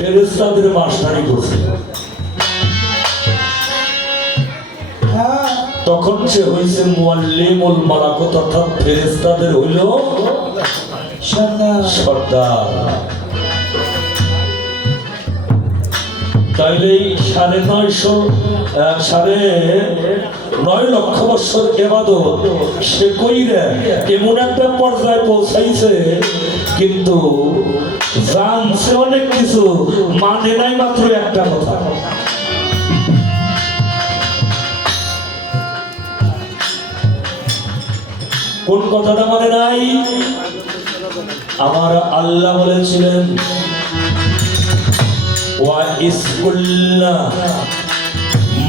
ফেরেস্তাদের মাস্টারি করছে। তখন সে হয়েছে মুআল্লিমুল মালাকুত অর্থাৎ ফেরেস্তাদের হইল সর্দার। তাইলে এই সাড়ে নয়শো সাড়ে নয় লক্ষ বছর এবাদত সে কইরে এমন একটা পর্যায়ে পৌঁছাইছে কিন্তু জানছে অনেক কিছু মানে নাই মাত্র একটা কথা। কোন কথাটা মানে নাই? আমার আল্লাহ বলেছিলেন, ওয়া ইসকুল্লা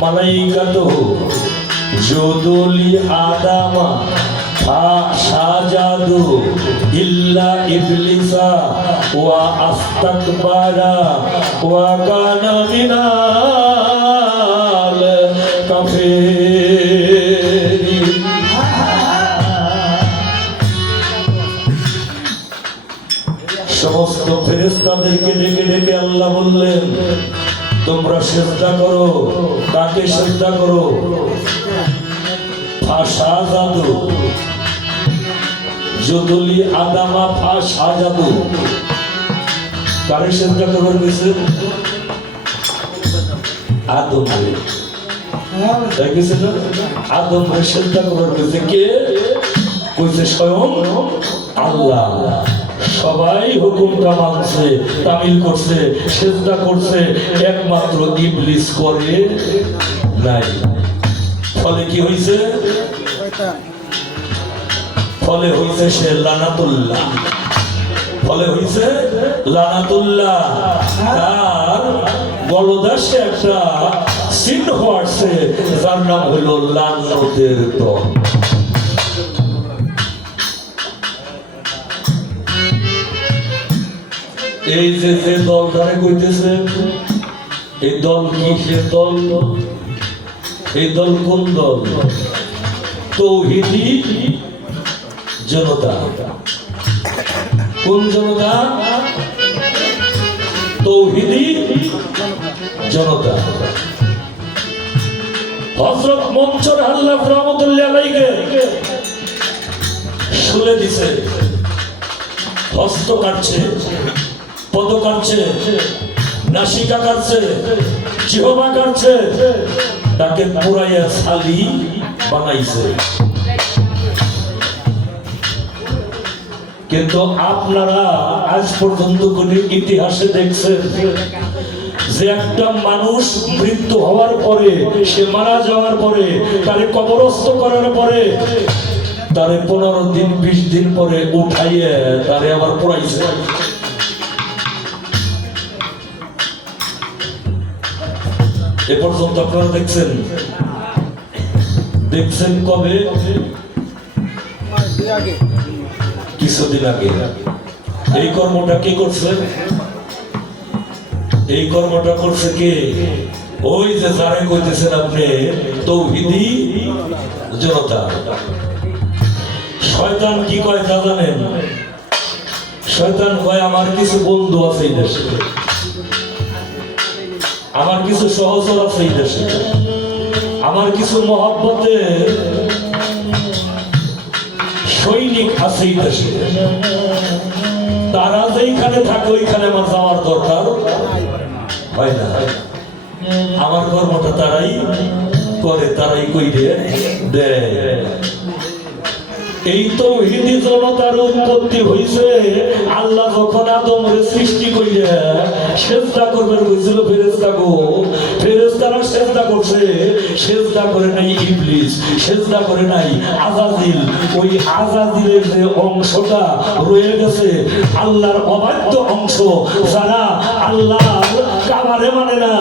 মালাইকাতুহু জুদুলি আদামা। সাজাদু ইল্লা ইবলিসা ওয়া আস্তাকবারা ওয়া কানা মিনাল কাফিরিন সমস্ত ফেরেস্তাদেরকে ডেকে ডেকে আল্লাহ বললেন, তোমরা শ্রদ্ধা করো তাকে শ্রদ্ধা করো? ফাঁসা জাদু যদুলি আদামা ফাঁসা জাদু কারে শ্রদ্ধা করবার গেছে আদম আদম কে? কইছে স্বয়ং আল্লাহ। সবাই হুকুমটা মানছে, তামিল করছে, সেজদা করছে, একমাত্র ইবলিস করে নাই। ফলে কি হইছে? ফলে হইছে সে লানাতুল্লাহ। ফলে হইছে লানাতুল্লাহ। তার গলদাসে একটা চিহ্ন আসছে, যার নাম হইল লানতের দল। এই যে যে দল ধারে কইতেছে, এই দল কি সে দল? এই দল কোন দল? তৌহিদি জনতা? কোন জনতা? তৌহিদি জনতা। হজরত মঞ্চর আল্লাহ রহমতুল্লাহ আলাইকে শুলে দিছে। হস্ত কাটছে পদ কাটছে, নাসিকা কাটছে, জিহবা কাটছে, তাকে পুরাইয়া সালি বানাইছে। কিন্তু আপনারা আজ পর্যন্ত কোন ইতিহাসে দেখছেন যে একটা মানুষ মৃত্যু হওয়ার পরে, সে মারা যাওয়ার পরে, তারে কবরস্থ করার পরে, তারে পনেরো দিন, বিশ দিন পরে উঠাইয়ে তারে আবার পড়াইছে। এ পর্যন্ত আপনারা দেখছেন? দেখছেন কবে? কিছুদিন আগে। এই কর্মটা কে করছে? এই কর্মটা করছে কে? ওই যে যারা কইতেছেন আপনি, তৌহিদি জনতা। শয়তান কি কয় তা জানেন? শয়তান কয়, আমার কিছু বন্ধু আছে এই দেশে। আমার কিছু সহচর আছে এই দেশে। আমার কিছু মহাব্বতে সৈনিক আছে দেশে তারা যেইখানে থাকে, ওইখানে আমার যাওয়ার দরকার? হয় না? আমার কর্মটা তারাই করে, তারাই কই দেয় দেয়। এই তো হিন্দি জনতার উৎপত্তি হইছে। আল্লাহ যখন আদমরে সৃষ্টি কইরে সেজদা করবে কইছিল ফেরেশতা গো? ফেরেশতারা সেজদা করছে। সেজদা করে নাই ইবলিস, সেজদা করে নাই আজাজিল। ওই আজাজিলের যে অংশটা রয়ে গেছে, আল্লাহর অবাধ্য অংশ। যারা আল্লাহর কাবারে মানে না,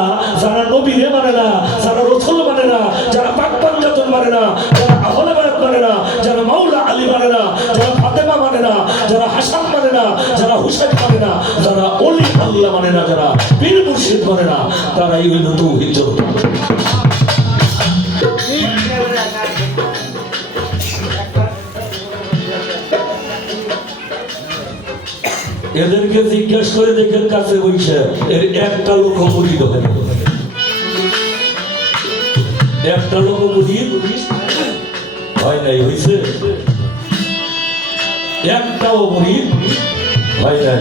যারা নবীরে মানে না, যারা রসুল মানে না, যারা পাক পাঞ্জাতন মানে না মানে না যারা? পীর মুর্শিদ মানে না তারাই হইল তৌহিদ জনতা। এদেরকে জিজ্ঞেস করে দেখেন কাছে বইছে এর একটা লোক মুড়িদ হয় একটা লোক মুড়িদ হয় নাই, হইছে? একটাও মুড়িদ হয় নাই।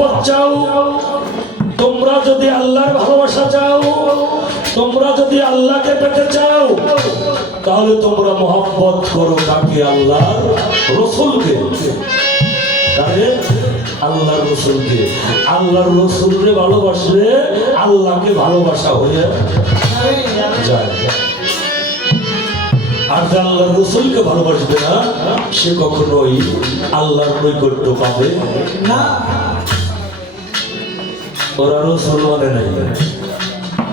মহব্বত চাও, তোমরা যদি আল্লাহর ভালোবাসা চাও, তোমরা যদি আল্লাহকে পেতে চাও, তাহলে তোমরা মহব্বত করো কাকে? আল্লাহ রসুলকে। আল্লাহর রসুলকে। আল্লাহর রসুলকে ভালোবাসলে আল্লাহকে ভালোবাসা হয়ে যায়। আর যে আল্লাহর রসুলকে ভালোবাসবে না, সে কখনোই আল্লাহর নৈকট্য পাবে না। ওরা রসুল মানে নাই।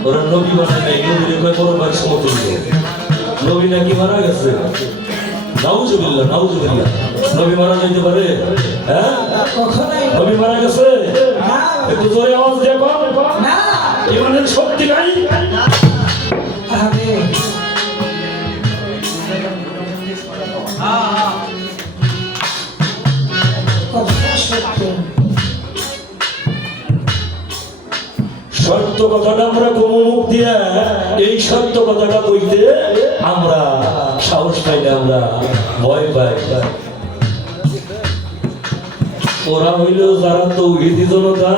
ওরা নবী মানে নাই নবীর কয় বড় ভাই সমতুল্য নবী নাকি মারা গেছে? নাউজুবিল্লাহ নাউজুবিল্লাহ। নবী মারা যাইতে পারে? হ্যাঁ? কখনোই। নবী মারা গেছে? না। একটু জোরে আওয়াজ দিয়ে কম না। ইমানের শক্তি নাই? আরে। কত সত্য কথাটা আমরা কোনো মুখ দিয়ে। এই সত্য কথাটা কইতে আমরা সাহস পাই না আমরা, ভয় পাই। ওরা হইল যারা তৌহিদি জনতা,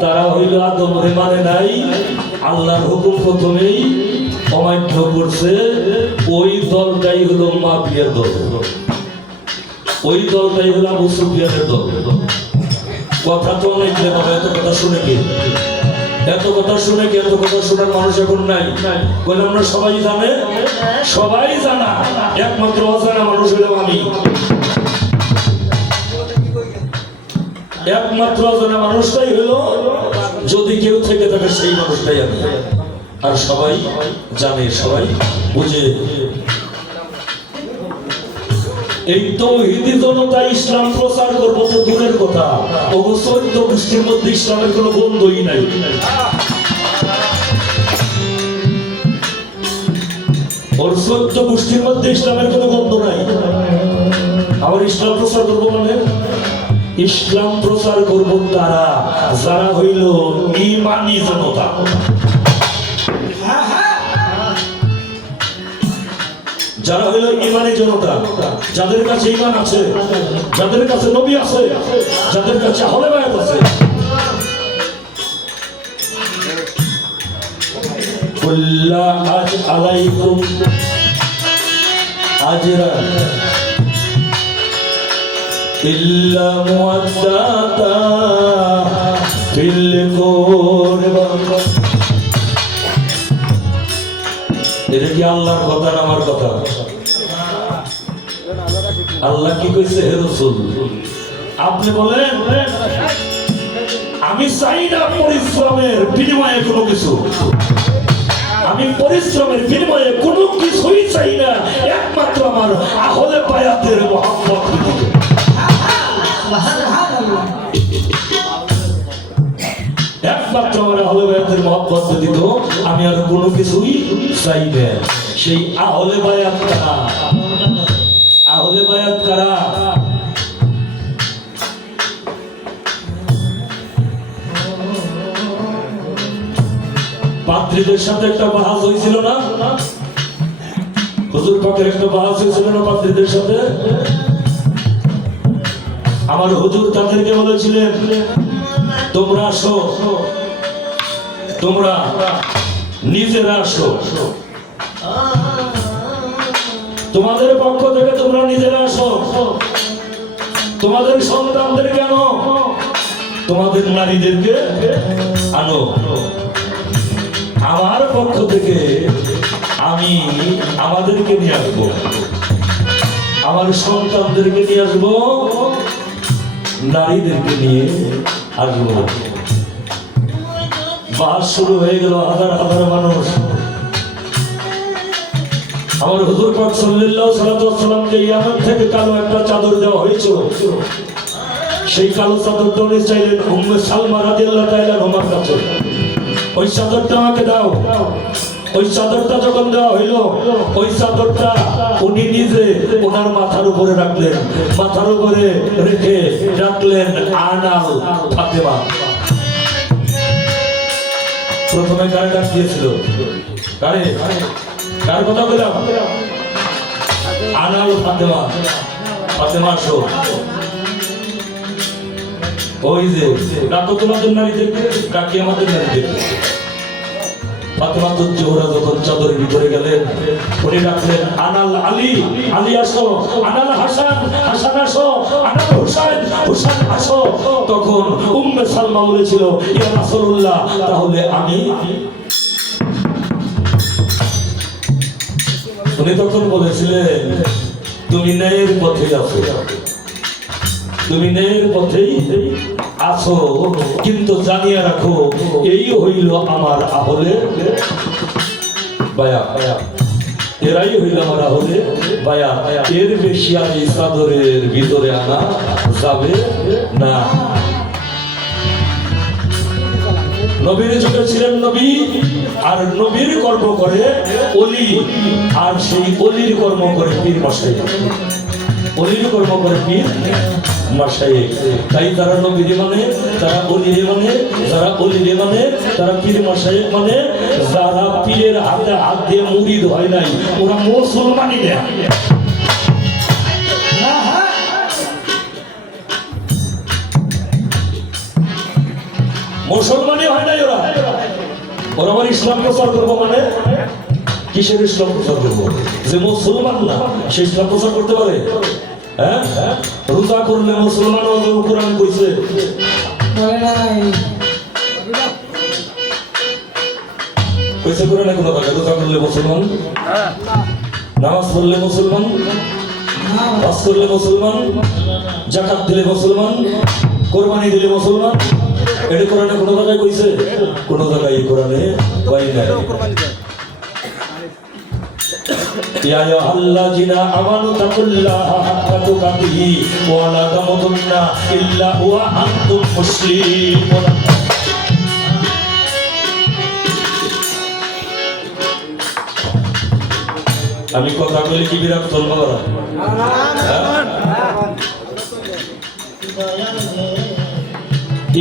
তারা হইল আদমরে মানে নাই। আল্লাহর হুকুম প্রথমেই অমান্য করছে। ওই দলটাই হলো মাফিয়ার দল। ওই দলটাই হলো আবু দল। কথা তো অনেক যে এত কথা শুনে কি? এত কথা শুনে কি? এত কথা শোনার মানুষ এখন নাই। বলে আমরা সবাই জানে? সবাই জানা। একমাত্র অজানা মানুষ হলাম আমি। একমাত্র অজানা মানুষটাই হলো যদি কেউ থেকে থাকে সেই মানুষটাই আমি। আর সবাই জানে, সবাই বুঝে। এই তৌহিদি জনতা ইসলাম প্রচার করব তো দূরের কথা। ওগো চৈদ্য গোষ্ঠীর মধ্যে ইসলামের কোনো বন্ধই নাই। ওর চৈদ্য গোষ্ঠীর মধ্যে ইসলামের কোনো বন্ধ নাই। আবার ইসলাম প্রচার করব মানে? ইসলাম প্রচার করব তারা যারা হইল ইমানি জনতা। যারা হইল ইমানি জনতা, যাদের কাছে ইমান আছে, যাদের কাছে নবী আছে, যাদের কাছে হলে বায়াত আছে। কুল্লা আজ আলাইকুম আজরা ইল্লা মুআদ্দাতা ফিল কুরবা কি আল্লাহর কথা না আমার কথা? আল্লাহ কি কইছে হে রসুল? আপনি বলেন, আমি চাই না পরিশ্রমের বিনিময়ে কোনো কিছু। আমি পরিশ্রমের বিনিময়ে কোনো কিছুই চাই না, একমাত্র আমার আহলে পায়াতের। সুবহানাল্লাহ। একমাত্র আমার আহলে বায়াতের মহব্বত ব্যতীত আমি আর কোনো কিছুই চাই না। সেই আহলে বায়াত কারা? আহলে বায়াত কারা? পাত্রীদের সাথে একটা বাহাজ হয়েছিল না? হুজুর পাকের একটা বাহাজ হয়েছিল না পাত্রীদের সাথে? আমার হুজুর তাদেরকে বলেছিলেন, তোমরা আসো। তোমরা নিজেরা আসো। তোমাদের পক্ষ থেকে তোমরা নিজেরা আসো। তোমাদের সন্তানদের কেন? তোমাদের নারীদেরকে আনো। আমার পক্ষ থেকে আমি আমাদেরকে নিয়ে আসব। আমার সন্তানদেরকে নিয়ে আসব। নারীদেরকে নিয়ে আসব। বাস শুরু হয়ে গেল হাজার হাজার মানুষ। আমার হুজুর পাক সাল্লাল্লাহু আলাইহি ওয়াসাল্লামকে ইয়ামান থেকে কালো একটা চাদর দেওয়া হয়েছিল, সেই কালো চাদরটা উনি চাইলেন, উম্মে সালমা রাদিয়াল্লাহু তাআলা আমার কাছে। ওই চাদরটা আমাকে দাও। ওই চাদরটা যখন দেওয়া হইল, ওই চাদরটা উনি নিজে ওনার মাথার উপরে রাখলেন। মাথার উপরে রেখে রাখলেন আনাল ফাতেমা। প্রথমে কারে ডাক দিয়েছিল? কারে? কার কথা বললাম আনাল ফাতেমা। ফাতেমা শো ওই যে, ডাকো তোমাদের নারীদেরকে, ডাকি আমাদের নারীদেরকে। জোহরা যখন চাদরের ভিতরে গেলেন উনি ডাকলেন, আনাল আলী আলী আসো, আনাল হাসান হাসান আসো, আনাল হুসাইন হুসাইন আসো। তখন উম্মে সালমা বলেছিল, ইয়া রাসূলুল্লাহ, তাহলে আমি উনি তখন বলেছিলেন, তুমি ন্যায়ের পথে আছো তুমি ন্যায়ের পথেই আছো, কিন্তু জানিয়ে রাখো, এই হইল আমার আহলে। বায়া এরাই হইল আমার আহলে। বায়া। এর বেশি আর এই চাদরের ভিতরে আনা যাবে না। নবীর যুগে ছিলেন নবী, আর নবীর কর্ম করে অলি, আর সেই অলির কর্ম করে পীর বসে। অলির কর্ম করে পীর তাই তারা নবীর মানে তারা অলির মানে অলির মানে তারা পীর মানে যারা পীরের হাতে হাত দিয়ে হয় নাই, ওরা মুসলমানই দেয়। মুসলমানই হয় নাই ওরা। ওরা আবার ইসলাম প্রচার করব মানে? কিসের ইসলাম প্রচার করব? যে মুসলমান না, সে ইসলাম প্রচার করতে পারে? হ্যাঁ? রোজা করলে মুসলমান হবে কোরআন কইছে বলে নাই। কইছে কোরআনে কোনো কথা রোজা করলে মুসলমান? নামাজ পড়লে মুসলমান? বাস করলে মুসলমান? জাকাত দিলে মুসলমান? কোরবানি দিলে মুসলমান? এটা কোরআনে কোনো জায়গায় কইছে? কোনো জায়গায় কোরআনে পাই নাই। يا أيها الذين آمنوا اتقوا الله حق تقاته ولا تموتن إلا وأنتم مسلمون আমি কথা বলি কি বিরাট চলবো করা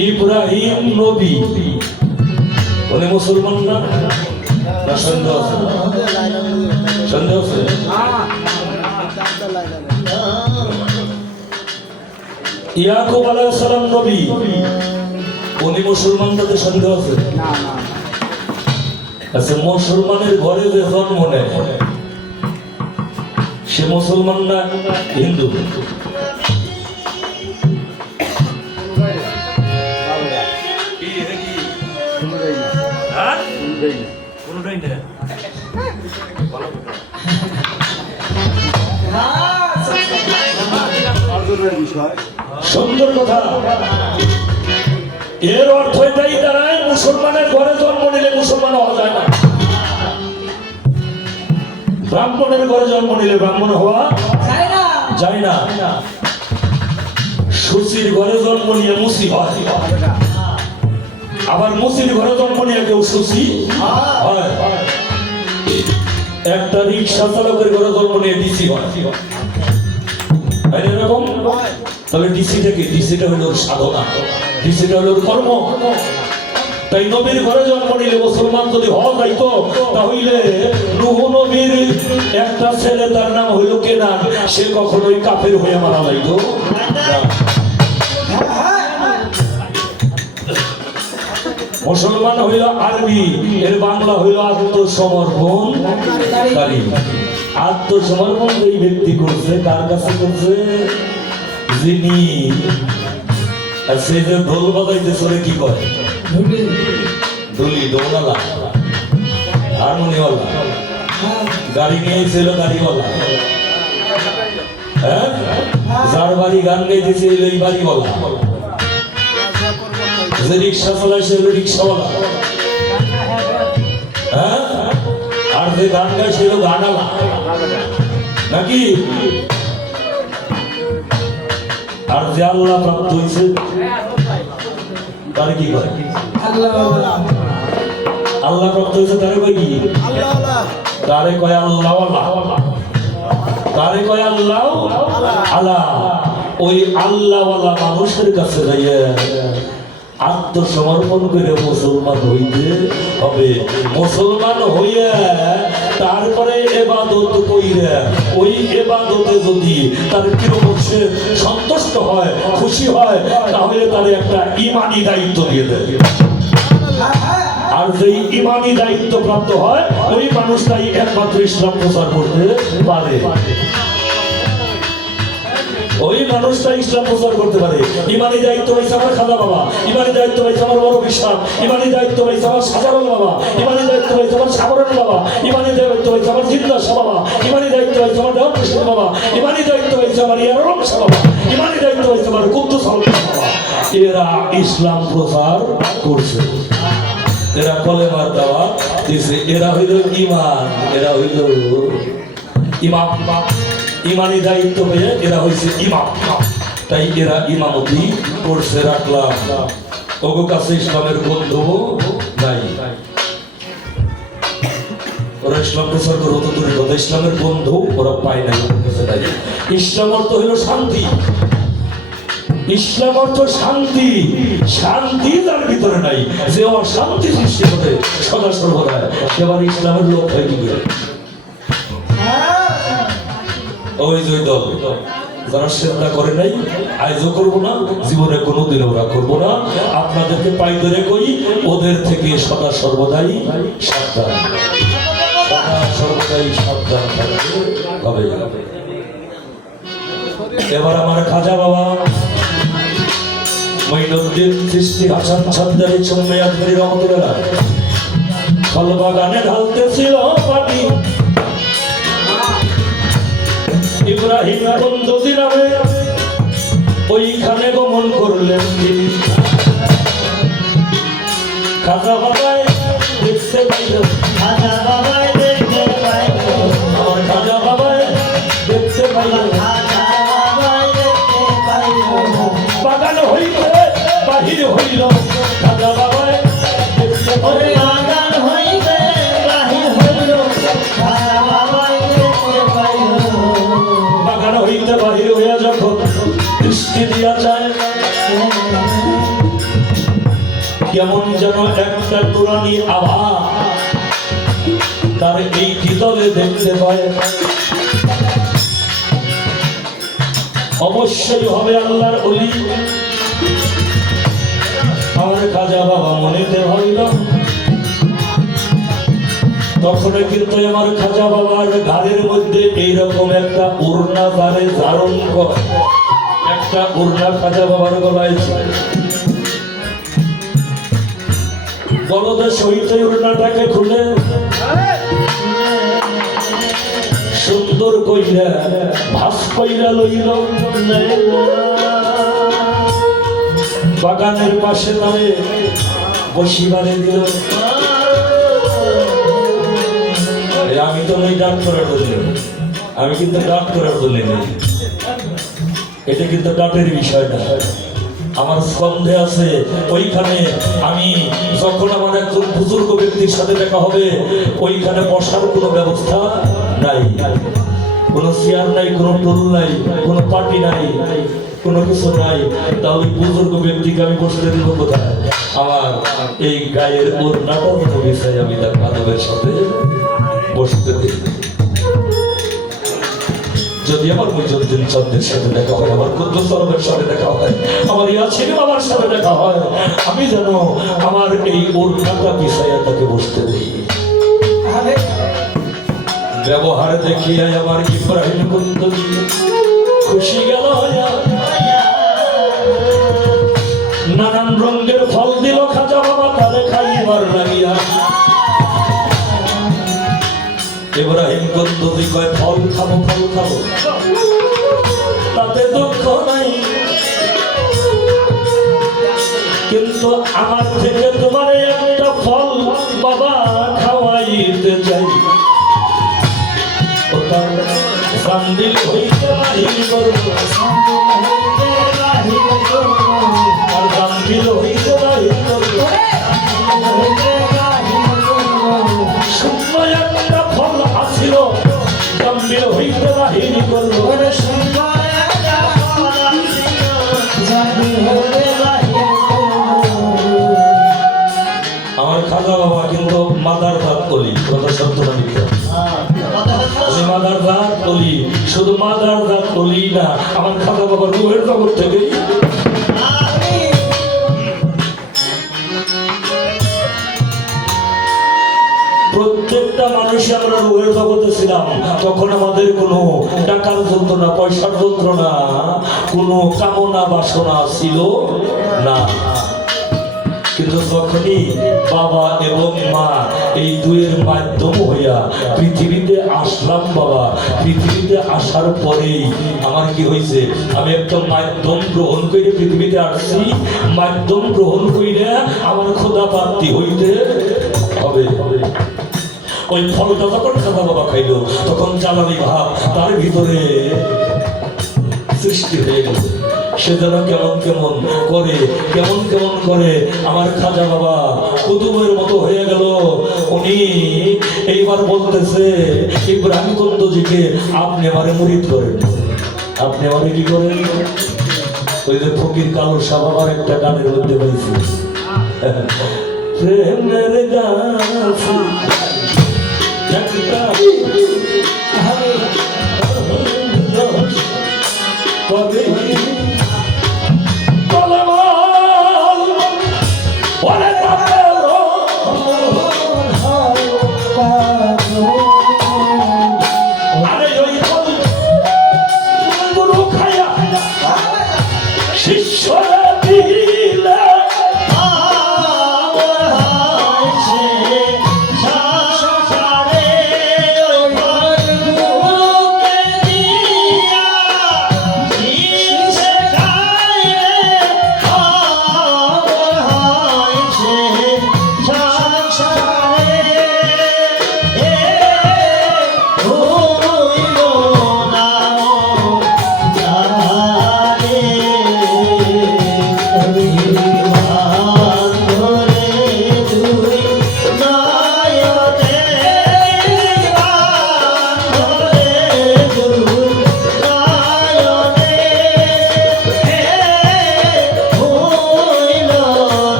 ইব্রাহিম নবী উনি মুসলমান না না সন্দেহ আছে ইয়াকুব সালাম নবী। উনি সন্দেহ আছে? আচ্ছা মুসলমানের ঘরে যে জন্ম নেয়, সে মুসলমান না হিন্দু? কি এটা সুন্দর কথা। এর অর্থ এটাই দাঁড়ায় মুসলমানের ঘরে জন্ম নিলে মুসলমান হওয়া যায় না। ব্রাহ্মণের ঘরে জন্ম নিলে ব্রাহ্মণ হওয়া যায় না। যায় না। সুশীর ঘরে জন্ম নিয়ে মুসি হয়। আবার মুসির ঘরে জন্ম নিয়ে কেউ সুশি হয়। একটা রিক্সা চালকের ঘরে জন্ম নিয়ে ডিসি হয়। এরকম? তবে ডিসিটা কি? ডিসিটা হলো সাধনা। ডিসিটা হলো কর্ম। তাই নবীর ঘরে জন্ম নিলে মুসলমান যদি হওয়া যাইতো, তাহলে নুহ নবীর একটা ছেলে, তার নাম হইল কেনান। সে কখনোই কাফের হয়ে মারা যাইতো। মুসলমান হইল আরবি, এর বাংলা হইল আত্মসমর্পণকারী আত্মসমর্পণ যেই ব্যক্তি করছে কার কাছে করছে যিনি আর সেই যে ঢোল বাজাইতেছে ওরে কি ঢুকে ডুলি ডোনালা হারমোনিওয়ালা গাড়ি নিয়ে ছিল গাড়িওয়ালা। হ্যাঁ? যার বাড়ি গান গাইতেছে এই বাড়িওয়ালা। যে রিক্সা চালায় সে হলো রিক্সাওয়ালা। হ্যাঁ? আর যে গান গায় সে হলো গানালা নাকি? আর যে আল্লাহ প্রাপ্ত হয়েছে তার কি করে? আল্লাহ প্রাপ্ত হয়েছে তারে কই কি? তারে কয় আল্লাহ। তারে কয় আল্লাহ আল্লাহ। ওই আল্লাহওয়ালা মানুষের কাছে যাইয়া আত্মসমর্পণ করে মুসলমান হইতে হবে। মুসলমান হইয়া তারপরে এবাদত কইরা, ওই এবাদতে যদি তার কীরকম পক্ষে সন্তুষ্ট হয়, খুশি হয়, তাহলে তার একটা ইমানি দায়িত্ব দিয়ে দেয়। আর যেই ইমানি দায়িত্ব প্রাপ্ত হয়, ওই মানুষটাই একমাত্র ইসলাম প্রচার করতে পারে। ওই মানুষটা ইসলাম প্রচার করতে পারে। ইমানি দায়িত্ব পাইছে আমার খাদা বাবা। ইমানি দায়িত্ব পাইছে আমার বড় বিশ্বাস। ইমানি দায়িত্ব পাইছে আমার সাধারণ বাবা। ইমানি দায়িত্ব পাইছে আমার সাধারণ বাবা। ইমানি দায়িত্ব পাইছে আমার জিন্দা বাবা। ইমানি দায়িত্ব পাইছে আমার দেওয়ার কৃষ্ণ বাবা। ইমানি দায়িত্ব পাইছে আমার ইয়ারম বাবা। ইমানি দায়িত্ব পাইছে আমার আলম এরা ইসলাম প্রচার করছে। এরা কলেমার দাওয়া দিছে। এরা হইল ইমান। এরা হইল ইমাম। ইমানি দায়িত্ব হয়ে এরা হইছে ইমাম। তাই এরা ইমামতি করছে, রাখলাম। ওগো কাছে ইসলামের বন্ধু নাই। ওরা ইসলাম প্রচার কথা। ইসলামের বন্ধু ওরা পায় না ইসলাম অর্থ হইল শান্তি। ইসলাম অর্থ শান্তি। শান্তি তার ভিতরে নাই। যে অশান্তি সৃষ্টি করে, সদা সর্বদা সেবার ইসলামের লোক হয় কি করে? যারা চিন্তা করে নাই আয়োজন করব না, জীবনে কোনোদিন ওরা করব না। আপনাদেরকে পাই ধরে কই, ওদের থেকে সদা সর্বদাই সাবধান। সর্বদাই সাবধান হবে এবার আমার খাজা বাবা, মঈনুদ্দিন সৃষ্টি হাসান ছান্দারি চন্মে আজমেরি রহমতুল্লাহ। ফল বাগানে ঢালতেছিল পানি। বন্ধুদি নামে ওইখানে গমন অবশ্যই হবে আল্লাহর অলি আমার খাজা বাবা মনেতে হইল। তখন কিন্তু আমার খাজা বাবার ঘাড়ের মধ্যে এইরকম একটা উড়না তারে ধারণ একটা উড়না খাজা বাবার গলায়। গলদের সহিত উড়নাটাকে খুলে সুন্দর কইরা, ভাস কইরা লইল বাগানের পাশে নামে বসিবারে দিল আমি তো নই ডাক করার জন্য আমি কিন্তু ডাক করার জন্য নেই। এটা কিন্তু ডাটের বিষয়টা। আমার স্কন্ধে আছে, ওইখানে আমি যখন আমার একজন বুজুর্গ ব্যক্তির সাথে দেখা হবে, ওইখানে বসার কোনো ব্যবস্থা নাই। কোনো চেয়ার নাই, কোনো টুল নাই, কোনো পার্টি নাই, কোনো কিছু নাই। তাহলে বুজুর্গ ব্যক্তিকে আমি বসতে দিব কোথায়? আমার এই গায়ের ওর নাটক বিষয় আমি তার মানবের সাথে বসতে দিই যদি আমার মৈজুদ্দিন চন্দ্রের সাথে দেখা হয়, আমার কুদ্দুস আলমের সাথে দেখা হয়, আমার ইয়াছিন বাবার সাথে দেখা হয়, আমি যেন আমার এই ওরখাটা বিষয়ে তাকে বসতে দিই। ব্যবহার দেখিয়ে আমার ইব্রাহিম কুদ্দুস খুশি গেল নানান রঙের ফল দিল খাজা বাবা তাদের খাইবার লাগিয়া। ইব্রাহিম কয়, ফল খাব ফল খাব। তাতে দুঃখ নাই। কিন্তু আমার সান্দিল হইতে বাহির করব শুধু মাদার ভাত কলি না, আমার খাজা বাবা রুহের জগৎ থেকে প্রত্যেকটা আমরা তখন আমাদের কোনো টাকার পয়সার যন্ত্রণা, কোনো কামনা বাসনা ছিল না। তখনই বাবা এবং মা, এই দুয়ের মাধ্যম হইয়া পৃথিবীতে আসলাম বাবা। পৃথিবীতে আসার পরেই আমার কি হয়েছে আমি একটা মাধ্যম গ্রহণ করে পৃথিবীতে আসছি। মাধ্যম গ্রহণ কইরে আমার খোদা প্রাপ্তি হইতে হবে। ওই ফলটা যখন খাদা বাবা খাইলো, তখন জ্বালানি ভাব তার ভিতরে সৃষ্টি হয়ে গেল সে যেন কেমন কেমন করে, কেমন কেমন করে আমার খাজা বাবা কুতুবের মতো হয়ে গেল। উনি এইবার বলতেছে, ইব্রাহিম কন্দজিকে আপনি আমারে মুরিদ করেন। আপনি আমারে কি করেন? ওই যে ফকির কালো সাবাবার একটা গানের মধ্যে পাইছি। প্রেমের গাছ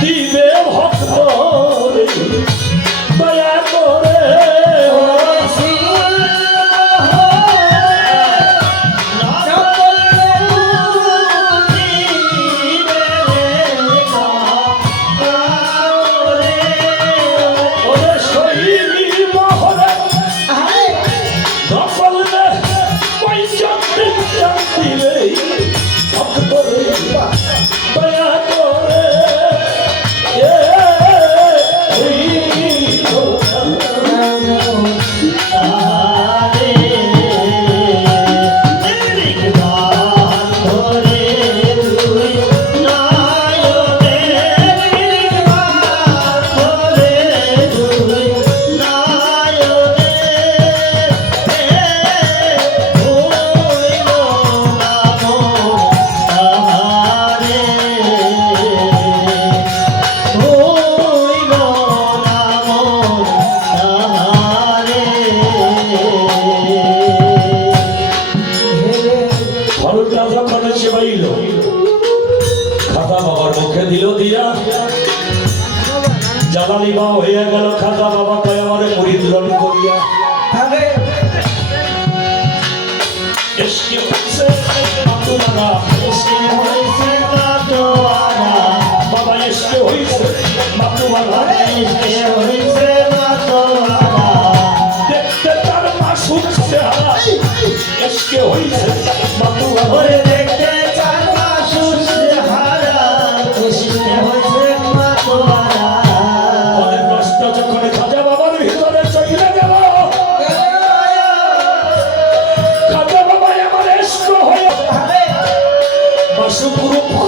দিবে ভক্ত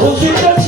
Música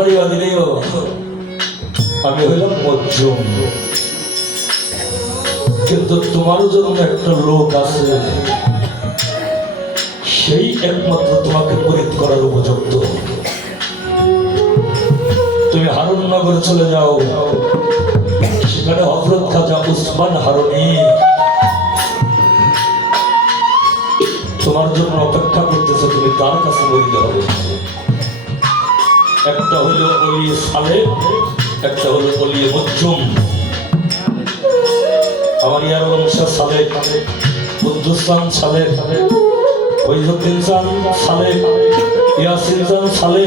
নাই ও। আমি হইলাম মধ্যম কিন্তু তোমার জন্য একটা লোক আছে, সেই একমাত্র তোমাকে পরীক্ষা করার উপযুক্ত। তুমি হারুন নগরে চলে যাও। সেখানে হজরত খাজা উসমান হারুনি। তোমার জন্য অপেক্ষা করতেছে, তুমি তার কাছে বলতে হবে। একটা হলো অলি সালে, একটা হলো অলি মজ্জুম আমার ইয়ার বংশ সালে বুদ্ধুস্তান সালে ফৈজুদ্দিন সান সালে, ইয়াসিন সান সালে।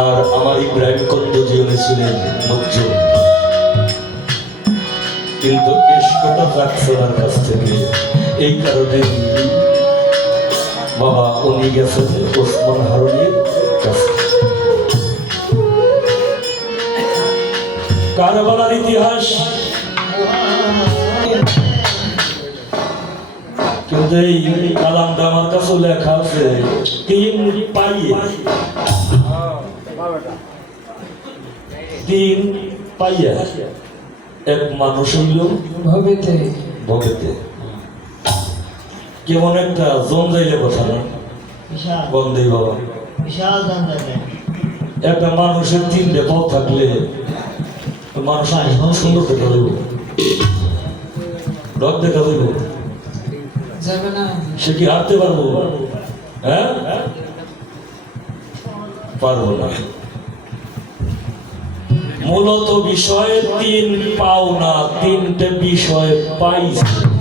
আর আমার ইব্রাহিম কন্দ জীবনে ছিলেন মজ্জুম কিন্তু ইস্কটা যাচ্ছে ওনার কাছ থেকে, এই কারণে বাবা উনি গেছেন ওসমান হারুনির কাছে। কারবালার ইতিহাস। কিন্তু এই কালামটা আমার কাছে লেখা আছে তিন পাইয়ে? তিন পাইয়া এক মানুষ হইল ভবিতে। ভগতে কেমন একটা কথা না বিশাল। বাবা। বিশাল দাম একটা মানুষের তিনটে পাও থাকলে মানুষ সুন্দর দেখা দেব। রথ দেখা দেব। সে কি হাঁটতে পারব? হ্যাঁ? পারব না। মূলত বিষয়ে তিন পাও না তিনটে বিষয় পাইছে।